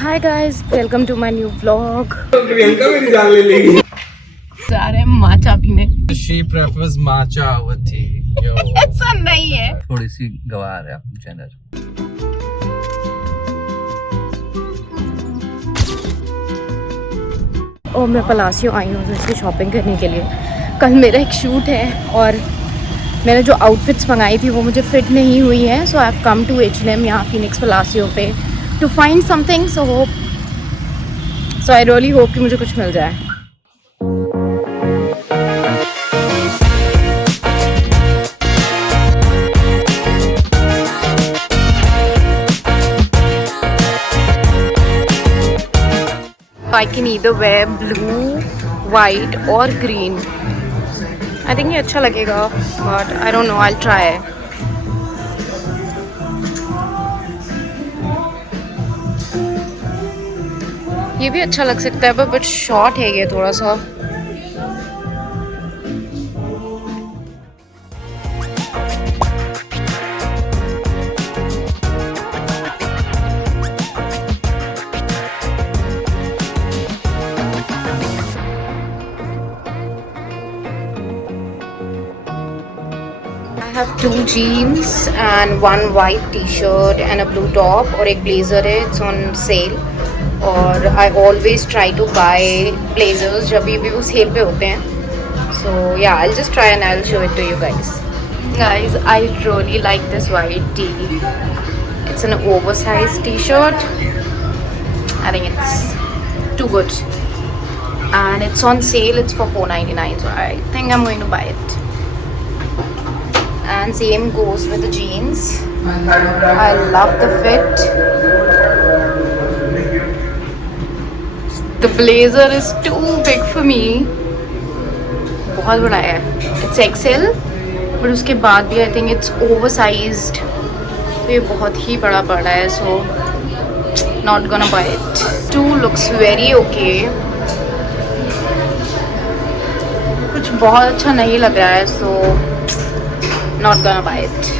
Hi guys, welcome to my new vlog. Priyanka मेरी जान ले लेगी। जा रहे हैं माचा पीने। She prefers matcha with tea. Yo. ऐसा नहीं है। थोड़ी सी गवार है जनर। और मैं पलासियो आई हूँ इसकी शॉपिंग करने के लिए। कल मेरा एक शूट है और मैंने जो आउटफिट्स मंगाई थी वो मुझे फिट नहीं हुई है। सो I have come to H&M यहाँ फिनिक्स पलासियो पे to find something. So I really hope कि मुझे कुछ मिल जाए। I can either wear blue, white or green. I think ये अच्छा लगेगा, but I don't know. I'll try. ये भी अच्छा लग सकता है, पर बट शॉर्ट है ये थोड़ा सा। I have 2 jeans and 1 white t-shirt and a blue top और एक blazer है, it's on sale। और I always try to buy blazers जब भी वो सेल पे होते हैं। So yeah, I'll just try and I'll show it to you guys. Guys, I really like this white tee. It's an oversized t-shirt. I think it's too good. And it's on sale, it's for $4.99, so I think I'm going to buy it. And same goes with the jeans. I love the fit. The blazer is too big for me. बहुत बड़ा है. It's XL, but उसके बाद भी I think it's oversized. तो ये बहुत ही बड़ा पड़ रहा है, so not gonna buy it. Two looks very okay. कुछ बहुत अच्छा नहीं लग रहा है, so not gonna buy it.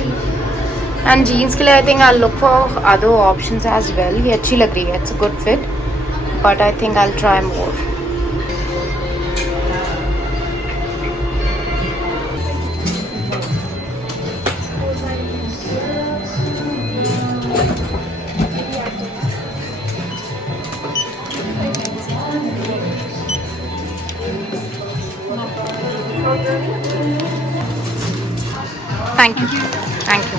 And jeans के लिए I think I'll look for other options as well. ये अच्छी लग रही है, it's a good fit, but I think I'll try more. Thank you. Thank you.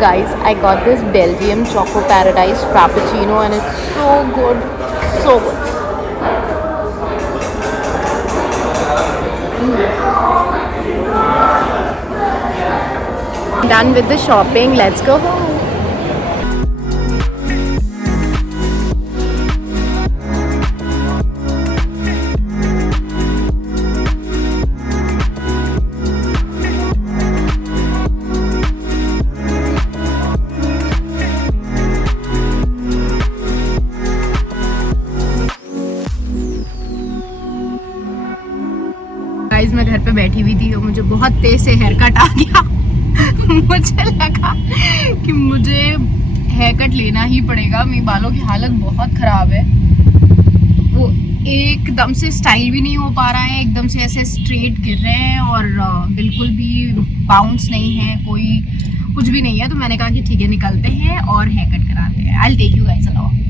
Guys, I got this Belgium Choco Paradise Frappuccino and it's so good, so good. Done with the shopping, let's go home. Guys, मैं घर पे बैठी हुई थी और मुझे बहुत तेज से हेयर कट आ गया। मुझे लगा कि मुझे हेयर कट लेना ही पड़ेगा। मेरे बालों की हालत बहुत ख़राब है। वो एकदम से स्टाइल भी नहीं हो पा रहा है, एकदम से ऐसे स्ट्रेट गिर रहे हैं और बिल्कुल भी बाउंस नहीं है कोई। कुछ भी नहीं है, तो मैंने कहा कि ठीक है निकलते हैं और हेयर कट कराते हैं। I will take you guys along.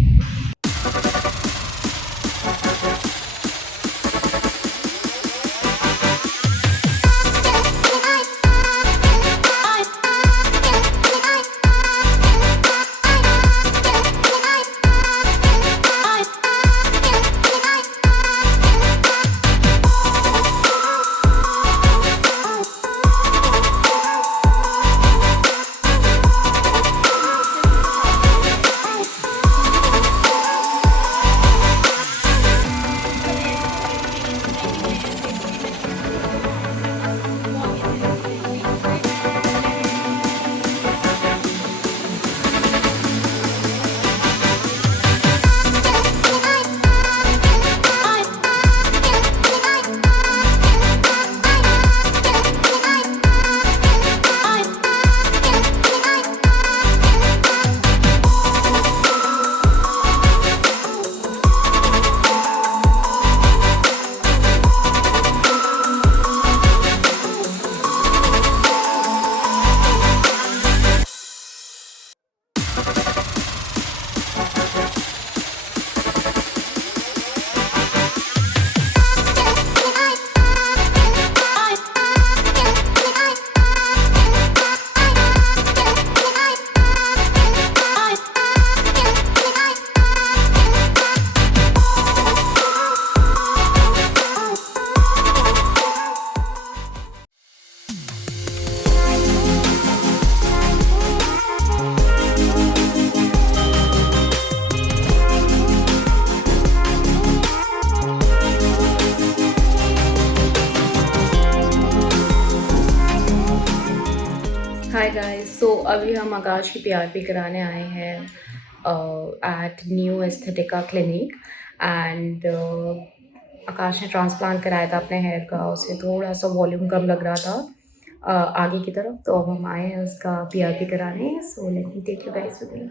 Hi guys, तो अभी हम आकाश की पीआरपी कराने आए हैं at new Aesthetica clinic and Akash ने ट्रांसप्लांट कराया था अपने हेयर का। उसे थोड़ा सा वॉल्यूम कम लग रहा था आगे की तरफ, तो अब हम आए हैं उसका पीआरपी कराने। So let me take you guys with me.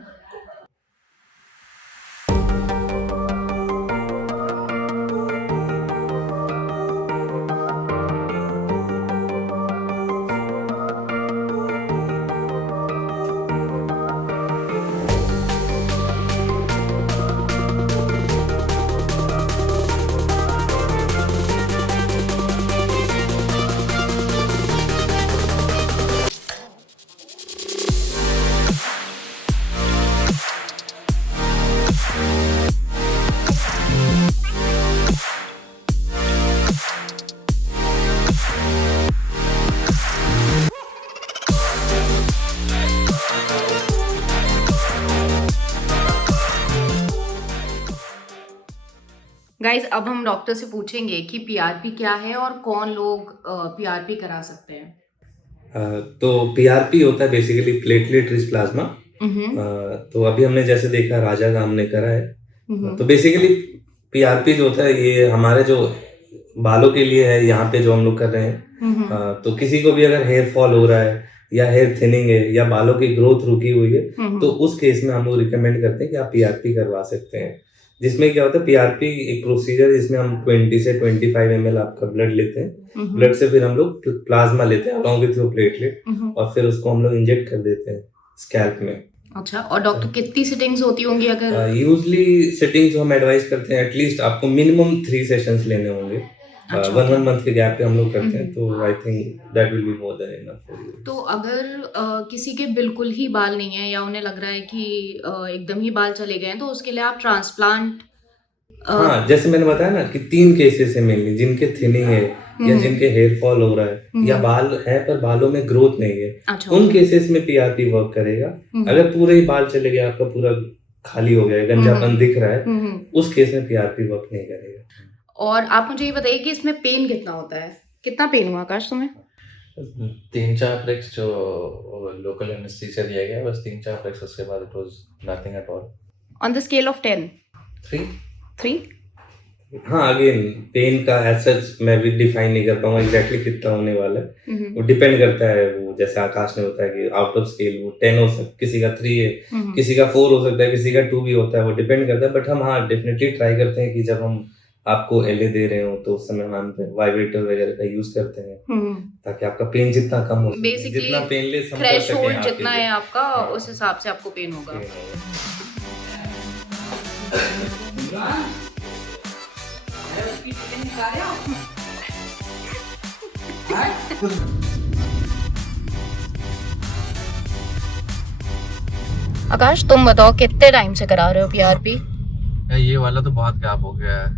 Guys, अब हम डॉक्टर से पूछेंगे कि पीआरपी क्या है और कौन लोग पीआरपी करा सकते हैं। तो पीआरपी होता है बेसिकली प्लेटलेट रिच प्लाज्मा। तो अभी हमने जैसे देखा राजा का हमने करा है। तो बेसिकली पीआरपी जो होता है ये हमारे जो बालों के लिए है, यहाँ पे जो हम लोग कर रहे हैं। तो किसी को भी अगर हेयर फॉल हो रहा है या हेयर थिनिंग है या बालों की ग्रोथ रुकी हुई है, तो उस केस में हम लोग रिकमेंड करते हैं कि आप पीआरपी करवा सकते हैं। जिसमें क्या होता है, पीआरपी एक प्रोसीजर है जिसमें हम 20 से 25 ml आपका ब्लड लेते हैं। ब्लड से फिर हम लोग प्लाज्मा लेते हैं अलॉन्ग विद प्लेटलेट, और फिर उसको हम लोग इंजेक्ट कर देते हैं स्कैल्प में। अच्छा, और डॉक्टर कितनी सिटिंग्स होती होंगी? अगर यूजली सिटिंग्स हम एडवाइस करते हैं एटलीस्ट आपको मिनिमम 3 सेशंस लेने होंगे। 1 मंथ के गैप पे हम लोग करते हैं, तो I think that will be more than enough for you. तो अगर किसी के बिल्कुल ही बाल नहीं है या उन्हें लग रहा है कि एकदम ही बाल चले गए हैं, तो उसके लिए आप ट्रांसप्लांट हाँ, जैसे मैंने बताया ना कि 3 केसेस है मेनली, जिनके थिनिंग है या जिनके हेयर फॉल हो रहा है या बाल है पर बालों में ग्रोथ नहीं है। अच्छा, उन केसेस में पीआरपी वर्क करेगा। अगर पूरे ही बाल चले गए, आपका पूरा खाली हो गया, गंजापन दिख रहा है, उस केस में पीआरपी वर्क नहीं करेगा। और आप मुझे ये बताइए कि इसमें पेन कितना होता है? कितना पेन हुआ आकाश तुम्हें? 3-4 प्रेक्स जो लोकल एनेस्थीसिया दिया गया, बस 3-4 प्रेक्स, उसके बाद it was nothing at all. On the scale of 10? 3? हाँ, अगेन पेन का एज सच मैं भी डिफाइन नहीं कर पाऊंगा एग्जैक्टली कितना होने वाला है। वो डिपेंड करता है, वो जैसे आकाश ने बताया कि आउट ऑफ स्केल वो 10 हो सकता है, किसी का 3 है, किसी का 4 हो सकता है, किसी का 2 भी होता है, वो डिपेंड करता है। बट हम हाँ डेफिनेटली ट्राई करते हैं कि जब हम आपको एलए दे रहे हो तो उस समय हम वाइब्रेटर वगैरह का यूज करते हैं ताकि आपका पेन जितना कम हो सके, बेसिकली जितना पेनलेस हम कर थ्रेशोल्ड सकें जितना आपके है लिए। आपका हाँ। उस हिसाब से आपको पेन होगा। आकाश तुम बताओ कितने टाइम से करा रहे हो पीआरपी? ये वाला तो बहुत गैप हो गया है।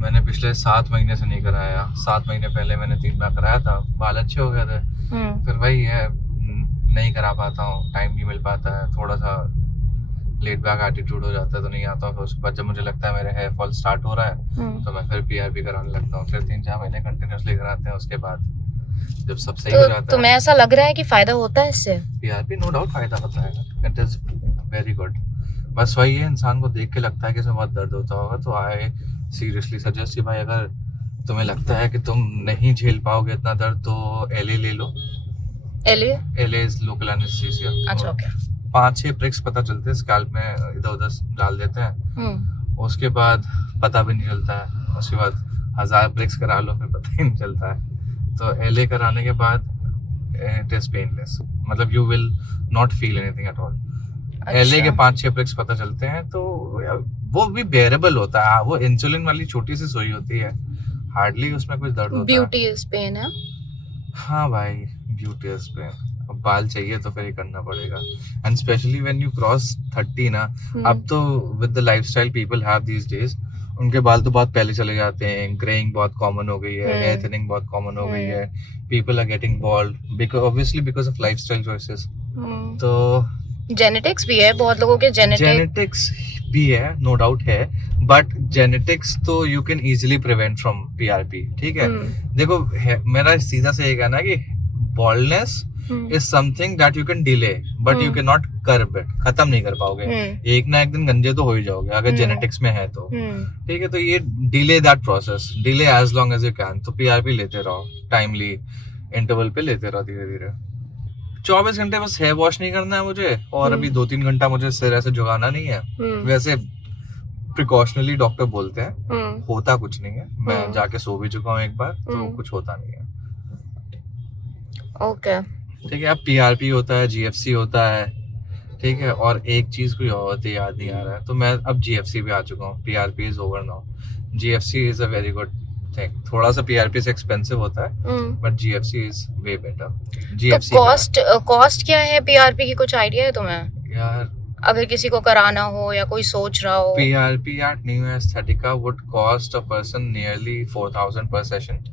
मैंने पिछले 7 महीने से नहीं कराया। 7 महीने पहले मैंने 3 बार कराया था, बाल अच्छे हो गए थे। फिर वही है, नहीं करा पाता हूँ, टाइम नहीं मिल पाता है, थोड़ा सा लेट बैक एटीट्यूड हो जाता है तो नहीं आता हूँ। फिर उसके बाद जब मुझे लगता है मेरे हेयर फॉल स्टार्ट हो रहा है तो मैं फिर पीआरपी कराने लगता हूँ। फिर 3-4 महीने कंटिन्यूसली कराते हैं। उसके बाद जब सब सही हो तो जाता तुम्हें है ऐसा लग रहा है कि फायदा होता है इससे? पीआरपी नो डाउट फायदा होता है, इट इज वेरी गुड। बस वही है, इंसान को देख के लगता है कि इसमें बहुत दर्द होता होगा, तो आई सीरियसली सजेस्ट कि भाई अगर तुम्हें लगता है कि तुम नहीं झेल पाओगे इतना दर्द तो एलए ले लो। LA is local anaesthesia. अच्छा, ओके। 5-6 प्रिक्स पता चलते हैं स्कैल्प में, इधर उधर डाल देते हैं। उसके बाद पता भी नहीं चलता है। उसके बाद 1000 प्रिक्स करा लो फिर पता ही नहीं चलता है। तो एलए कराने के बाद इट इज पेनलेस, मतलब you will not feel anything at all. LA के 5-6 प्रिक्स पता चलते हैं तो वो भी बेरेबल होता है। वो इंसुलिन वाली छोटी सी सुई होती है, हार्डली उसमें कुछ दर्द होता है। ब्यूटीज पेन है। हाँ भाई, ब्यूटीज पेन। अब बाल चाहिए तो फिर ये करना पड़ेगा, and specially when you cross 30 ना। अब तो with the lifestyle people have these days, उनके बाल तो बहुत पहले चले जाते हैं। ग्रेइंग बहुत कॉमन हो गई है, हेयर थिनिंग बहुत कॉमन हो गई है, people are getting bald because obviously because of lifestyle choices. तो जेनेटिक्स भी है, बहुत लोगों के जेनेटिक्स भी है, नो डाउट है, बट जेनेटिक्स तो you can easily prevent from PRP. ठीक है, देखो मेरा सीधा से ये कहना है कि baldness is something that you can delay but you can not curb it. खत्म नहीं कर पाओगे, एक ना एक दिन गंजे तो हो ही जाओगे अगर जेनेटिक्स में है तो। ठीक है, तो ये delay that process, delay as long as you can. तो पीआरपी लेते रहो, टाइमली इंटरवल पे लेते रहो, धीरे धीरे। 24 घंटे बस हेयर वॉश नहीं करना है मुझे, और अभी 2-3 घंटा मुझे सिर ऐसे झुकाना नहीं है। वैसे प्रिकॉशनली डॉक्टर बोलते हैं, होता कुछ नहीं है। मैं जाके सो भी चुका हूँ एक बार, तो कुछ होता नहीं है। ओके, ठीक है। अब पीआरपी होता है, जीएफसी होता है, ठीक है, और एक चीज कोई और होती है, याद नहीं आ रहा है। तो मैं अब जीएफसी पे आ चुका हूँ। PRP is over now. GFC is a very good thing. थोड़ा सा पीआरपी से एक्सपेंसिव होता है, but GFC is way better. GFC cost क्या है पीआरपी की, कुछ आइडिया है तुम्हें? यार, अगर किसी को कराना हो या कोई सोच रहा हो। PRP at new Esthetica would cost a person nearly 4000 per session.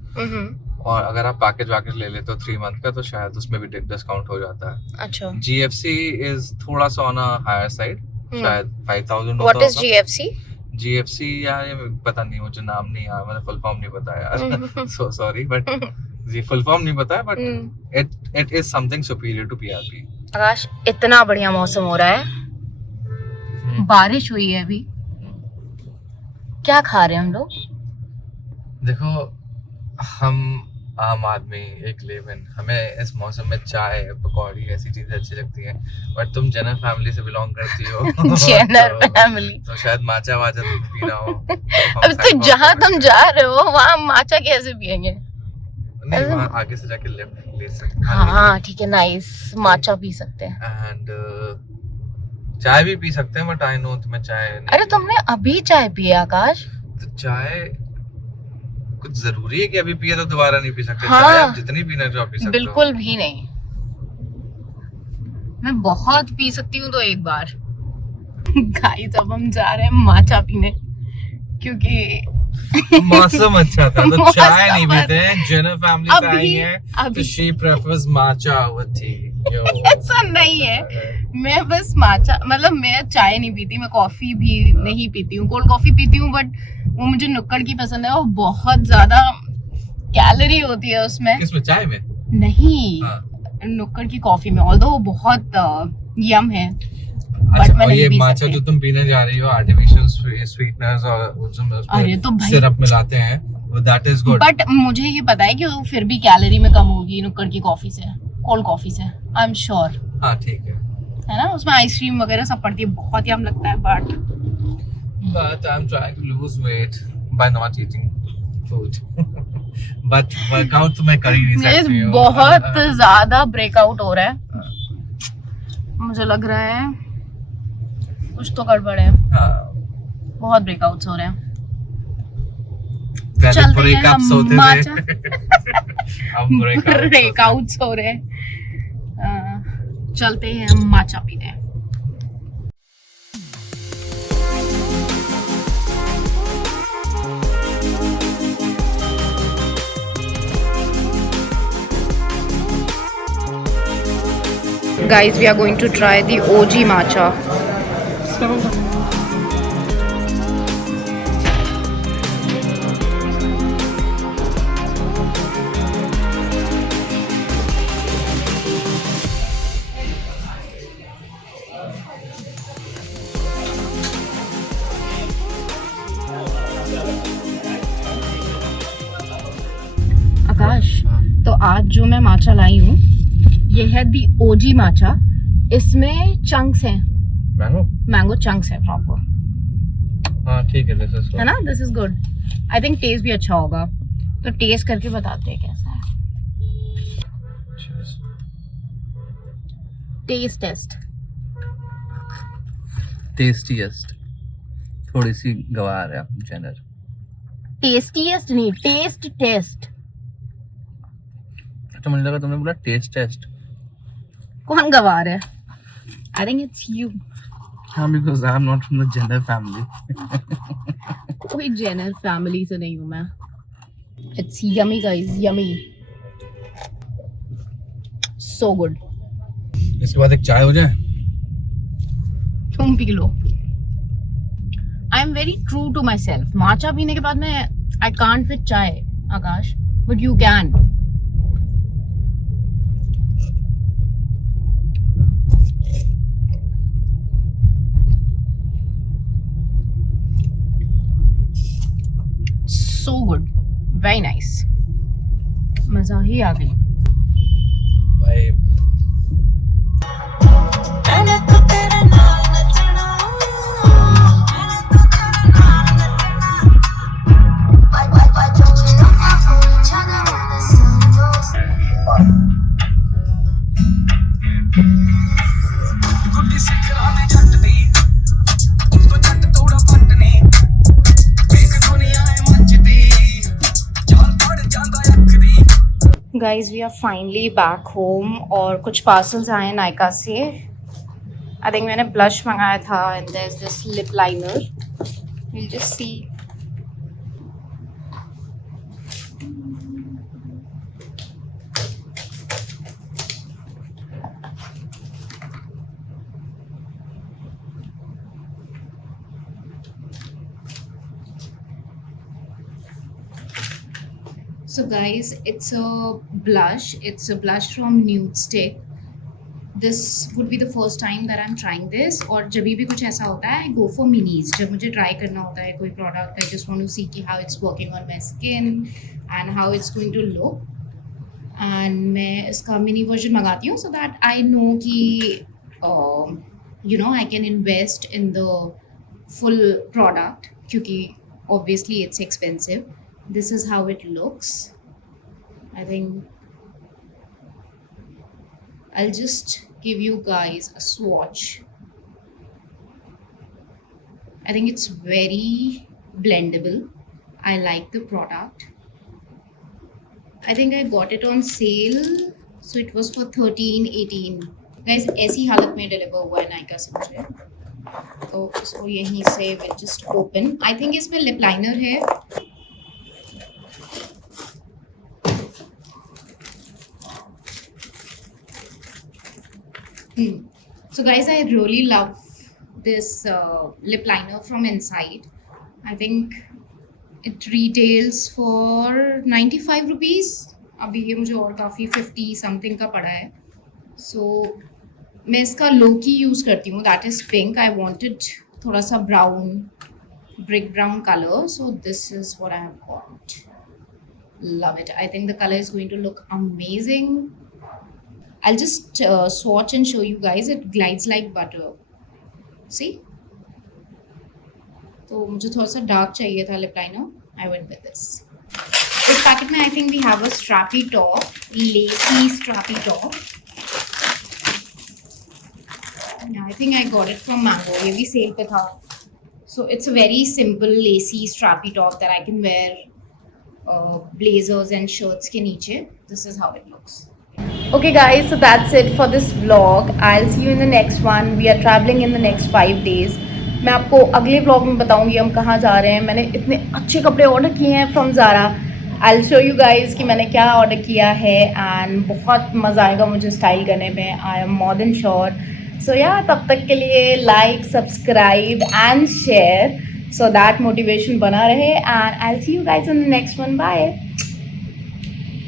और अगर आप पैकेज ले लेते हो 3 मंथ का तो शायद उसमें भी डिस्काउंट हो जाता है। अच्छा, जीएफसी इज थोड़ा सा ऑन अ हायर साइड, शायद 5000 होता व्हाट इज होगा। जीएफसी? जीएफसी यार ये पता नहीं, मुझे नाम नहीं आया, मैंने फुल फॉर्म नहीं पता यार। So sorry, but G full form नहीं पता है, but it is something superior to PRP. Akash, इतना बढ़िया मौसम हो रहा है, बारिश हुई है अभी, क्या खा रहे हैं हम लोग? देखो, हम आम आदमी, एक लेमन, हमें इस मौसम में चाय, पकौड़ी ऐसी चीजें अच्छी लगती हैं, बट तुम जनर फैमिली से बिलोंग करती हो। जनर फैमिली तो शायद माचा वाचा तुम पीना हो। अब तो जहाँ तुम जा रहे हो वहाँ माचा कैसे पियेंगे? नहीं, वहाँ आगे से जाके लेफ्ट ले सकते। हाँ ठीक है, नाइस, माचा पी सकते हैं। एंड चाय भी पी सकते हैं, बट आई नो तुम्हें चाय नहीं। अरे तुमने अभी चाय पी है आकाश? तो चाय कुछ जरूरी है कि अभी पिए तो दोबारा नहीं पी सकते? हाँ, चाय आप जितनी पीना चाहो पी सकते हो। बिल्कुल भी नहीं, मैं बहुत पी सकती हूँ तो एक बार। गाइस, अब हम जा रहे हैं माचा पीने क्योंकि मौसम अच्छा था तो चाय नहीं पीते हैं। जनर फैमिली से आई है तो अभी she prefers matcha with tea. Yo. ऐसा नहीं है, मैं बस माचा, मतलब मैं चाय नहीं पीती, मैं कॉफी भी नहीं पीती हूँ, कोल्ड कॉफी पीती हूँ, बट वो मुझे नुक्कड़ की पसंद है, वो बहुत ज्यादा कैलोरी होती है उसमें। किसमें, चाय में? नहीं, नुक्कड़ की कॉफी में, ऑल्दो वो बहुत यम है। अच्छा, और ये matcha जो तुम पीने जा रही हो, आर्टिफिशियल स्वीटनर्स और अरे तो भाई सिरप मिलाते हैं, वो दैट इज गुड। बट मुझे ये पता है कि वो फिर भी कैलोरी में कम होगी नुक्कड़ की कॉफी से, कोल्ड कॉफी से, आई एम श्योर। हाँ ठीक है ना, उसमें आइसक्रीम वगैरह सब पड़ती है, बहुत यम लगता है, but I'm trying to lose weight. by not eating food. But workout तो मैं कर ही नहीं सकती हूँ. बहुत ज्यादा ब्रेकआउट हो रहा है, मुझे लग रहा है कुछ तो गड़बड़ है, बहुत ब्रेकआउट्स हो रहे हैं. पहले चलते हैं ब्रेकअप्स हम होते माचा. थे. अब ब्रेकआउट्स हो रहे हैं. चलते हैं हम माचा पीने. Guys, we are going to try the OG matcha. आकाश, तो आज जो मैं माचा लाई हूँ ये है दी ओजी माचा. इसमें चंक्स हैं, मैंगो चंक्स है प्रॉपर. हाँ ठीक है, दिस इज है ना, this is good. I think taste भी अच्छा होगा, तो टेस्ट करके बताते हैं कैसा है. Taste tastiest. थोड़ी सी गवार है जनर. टेस्टीएस्ट नहीं, टेस्ट. अच्छा मुझे लगा तुमने बोला टेस्ट. कौन गवार है? I think it's you. हाँ, because I am not from the Jenner family. कोई जेनर फैमिली से नहीं हूँ मैं. It's yummy guys, yummy, so good. इसके बाद एक चाय हो जाए. तुम पी लो. I am very true to myself. Matcha पीने के बाद में I can't with chai Akash, but you can. So good, very nice. मजा ही आ गई. भाई Guys, we are finally back home और कुछ पार्सल्स आए हैं नायका से. आई थिंक मैंने ब्लश मंगाया था and there is this lip liner. Will just see. So guys, it's a blush. It's a blush from Nude Stick. This would be the first time that I'm trying this. और जब भी कुछ ऐसा होता है, I go for minis. जब मुझे try करना होता है कोई product, I just want to see कि how it's working on my skin and how it's going to look. And मैं इसका mini version मंगाती हूँ so that I know कि you know I can invest in the full product क्योंकि obviously it's expensive. This is how it looks. I think I'll just give you guys a swatch. I think it's very blendable. I like the product. I think I got it on sale, so it was for 13-18. Guys, ऐसी हालत में deliver हुआ है नायका से मुझे, तो इसको यहीं से we'll just open. I think इसमें लिप लाइनर है. So guys, I really love this lip liner from inside. I think it retails for 95 rupees. अभी ये मुझे और काफ़ी 50 something का पड़ा है. So मैं इसका low key यूज़ करती हूँ, that is pink. I wanted थोड़ा सा brown, brick brown color. So this is what I have got. Love it. I think the color is going to look amazing. I'll just swatch and show you guys. It glides like butter. See? तो मुझे थोड़ा सा dark चाहिए था lip liner, I went with this. This packet mein I think we have a strappy top, lacy strappy top. Yeah, I think I got it from Mango. ये भी sale पे था. So it's a very simple lacy strappy top that I can wear blazers and shirts के नीचे. This is how it looks. Okay guys, so that's it for this vlog. I'll see you in the next one. We are traveling in the next 5 days. मैं आपको अगले vlog में बताऊंगी हम कहाँ जा रहे हैं. मैंने इतने अच्छे कपड़े ऑर्डर किए हैं from Zara. I'll show you guys कि मैंने क्या ऑर्डर किया है एंड बहुत मज़ा आएगा मुझे स्टाइल करने में. I am more than sure. So या तब तक के लिए like, subscribe and share so that motivation बना रहे. And I will see you guys in the next one. Bye.